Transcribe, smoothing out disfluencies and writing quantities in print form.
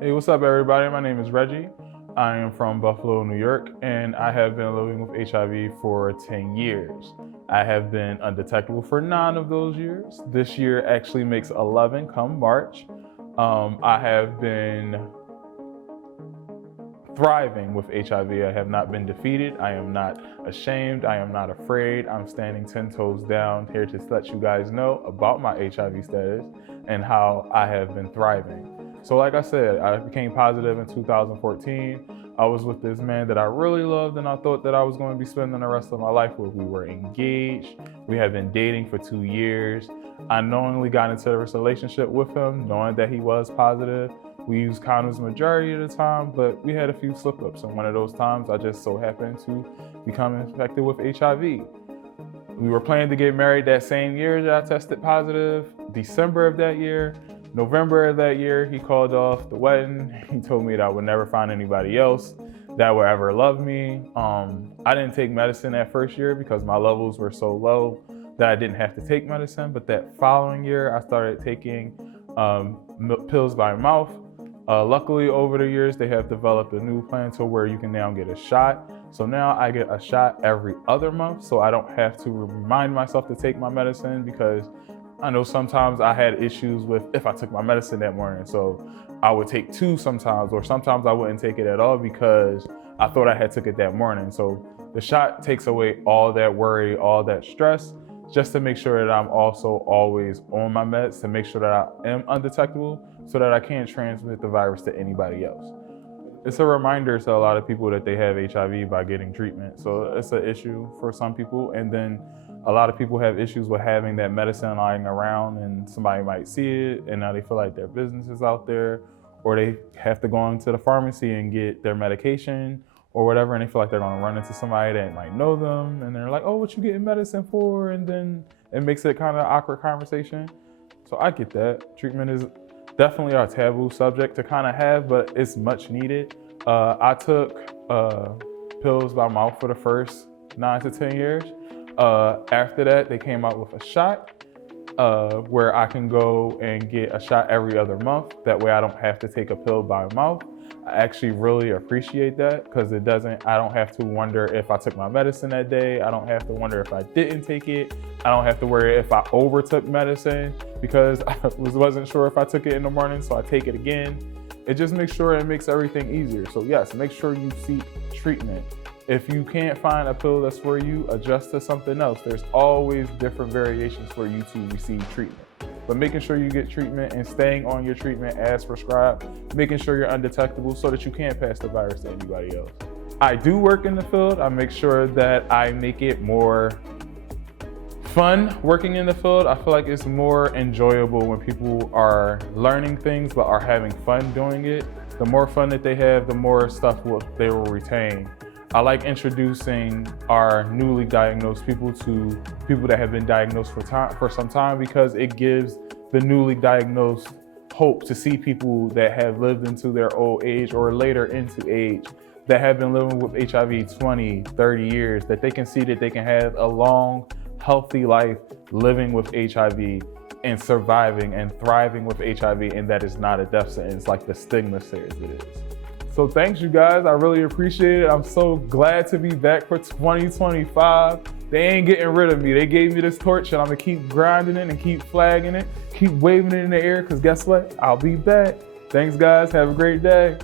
Hey, what's up, everybody? My name is Reggie. I am from Buffalo, New York, and I have been living with HIV for 10 years. I have been undetectable for 9 of those years. This year actually makes 11 come March. I have been thriving with HIV. I have not been defeated. I am not ashamed. I am not afraid. I'm standing 10 toes down here to let you guys know about my HIV status and how I have been thriving. So like I said, I became positive in 2014. I was with this man that I really loved and I thought that I was going to be spending the rest of my life with. We were engaged. We had been dating for 2 years. I knowingly got into a relationship with him, knowing that he was positive. We used condoms majority of the time, but we had a few slip-ups. And one of those times, I just so happened to become infected with HIV. We were planning to get married that same year that I tested positive, December of that year. November of that year, he called off the wedding. He told me that I would never find anybody else that would ever love me. I didn't take medicine that first year because my levels were so low that I didn't have to take medicine. But that following year, I started taking pills by mouth. Luckily, over the years, they have developed a new plan to where you can now get a shot. So now I get a shot every other month, so I don't have to remind myself to take my medicine, because I know sometimes I had issues with if I took my medicine that morning. So I would take 2 sometimes, or sometimes I wouldn't take it at all because I thought I had took it that morning. So the shot takes away all that worry, all that stress, just to make sure that I'm also always on my meds, to make sure that I am undetectable so that I can't transmit the virus to anybody else. It's a reminder to a lot of people that they have HIV by getting treatment. So it's an issue for some people. And then a lot of people have issues with having that medicine lying around and somebody might see it and now they feel like their business is out there, or they have to go into the pharmacy and get their medication or whatever, and they feel like they're gonna run into somebody that might know them, and they're like, oh, what you getting medicine for? And then it makes it kind of awkward conversation. So I get that. Treatment is definitely a taboo subject to kind of have, but it's much needed. I took pills by mouth for the first 9 to 10 years. After that, they came out with a shot where I can go and get a shot every other month. That way I don't have to take a pill by mouth. I actually really appreciate that, because I don't have to wonder if I took my medicine that day. I don't have to wonder if I didn't take it. I don't have to worry if I overtook medicine because I wasn't sure if I took it in the morning, so I take it again. It just makes sure it makes everything easier. So yes, make sure you seek treatment. If you can't find a pill that's for you, adjust to something else. There's always different variations for you to receive treatment. But making sure you get treatment and staying on your treatment as prescribed, making sure you're undetectable so that you can't pass the virus to anybody else. I do work in the field. I make sure that I make it more fun working in the field. I feel like it's more enjoyable when people are learning things but are having fun doing it. The more fun that they have, the more stuff they will retain. I like introducing our newly diagnosed people to people that have been diagnosed for some time, because it gives the newly diagnosed hope to see people that have lived into their old age or later into age, that have been living with HIV 20, 30 years, that they can see that they can have a long, healthy life living with HIV and surviving and thriving with HIV, and that is not a death sentence like the stigma says it is. So thanks, you guys. I really appreciate it. I'm so glad to be back for 2025. They ain't getting rid of me. They gave me this torch, and I'm gonna keep grinding it and keep flagging it, keep waving it in the air, because guess what? I'll be back. Thanks, guys. Have a great day.